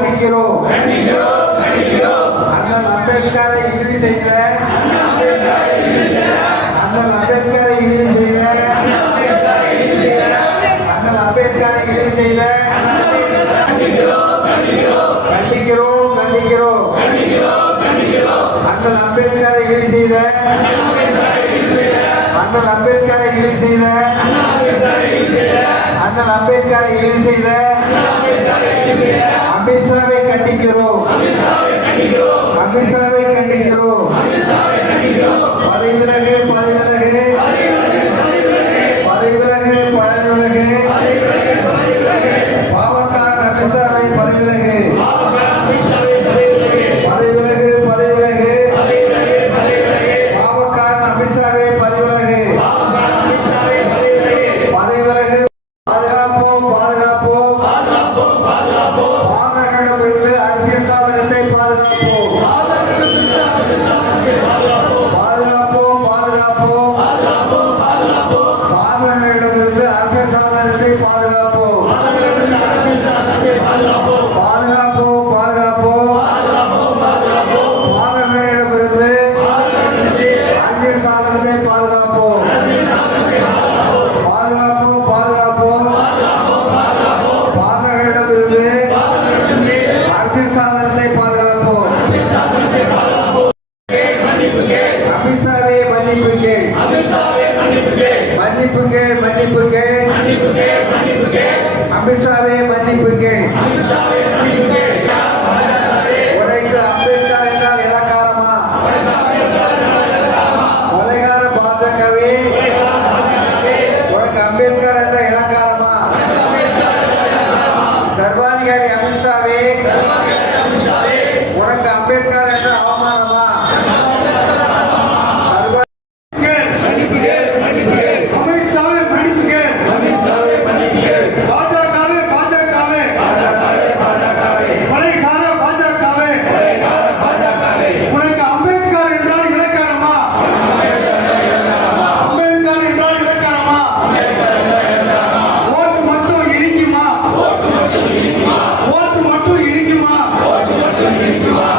கண்டிக்கிறோம். அண்ணல் அம்பேத்கரை இறுதி செய்த. அண்ணல் அம்பேத்கரை இறுதி செய்த. அண்ணல் அம்பேத்கரை இறுதி செய்த. கண்டிக்கிறோம் கண்டிக்கிறோம். அண்ணல் அம்பேத்கரை இறுதி செய்த. அண்ணல் அம்பேத்கரை இறுதி செய்த. அண்ணல் அம்பேத்கரை இறுதி செய்த. அமித்ஷாவை கண்டிக்கிறோம். அமித்ஷாவை கண்டிக்கிறோம். மன்னிப்புக்கே. மன்னிப்புக்கே மன்னிப்புக்கே. அமித்ஷாவே மன்னிப்புக்கே. உரைக்கு அம்பேத்கர் என்றால் இலக்காரமா? கொலைகார பாஜகவே. உனக்கு அம்பேத்கர் என்ற இலக்காரமா? சர்வாதிகாரி அமித்ஷாவே. உனக்கு அம்பேத்கர் என்ற அவமானமா? சர்வாதிகாரி you are.